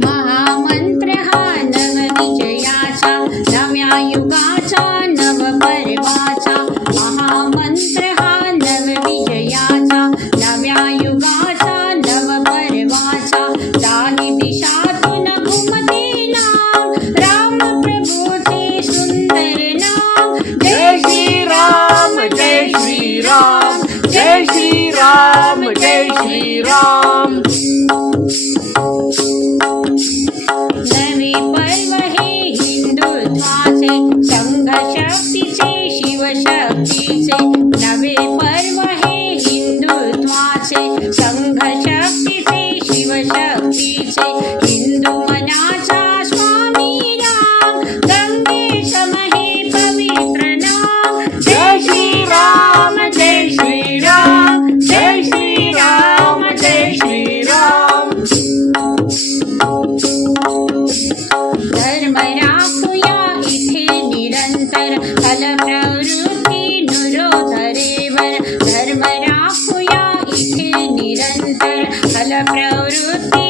महामंत्र हा नवविजयाचा नव्या युगाचा नवपर्वाचा महामंत्र हा नवविजयाचा नव्या युगाचा दाही दिशातून घुमते नाम राम प्रभूचे सुंदर नाम जय श्री राम जय श्री राम जय श्री राम। जय Shri Ram. Let me buy. निरंतर फल प्रवृत्ती नुरोधरेवर। धर्म राखुया इथे निरंतर फल प्रवृत्ती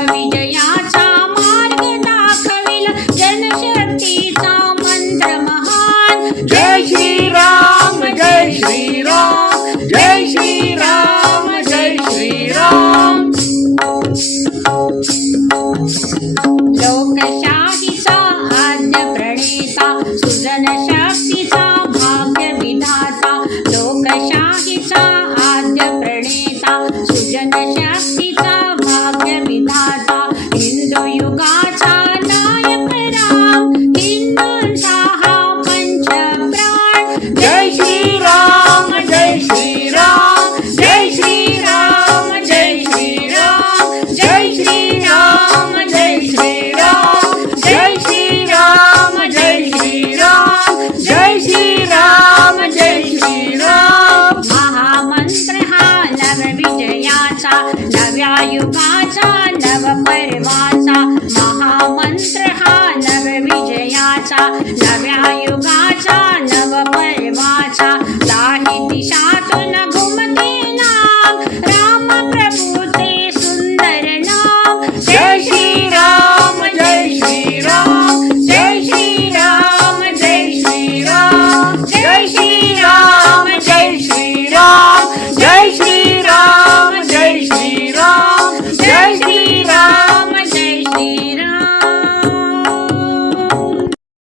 विजयाचा मार्ग दाखविल मंत्र महान। जय जय जय जय आयुकाचा नव परवाचा महामंत्र हा नव विजयाचा नव्या युगा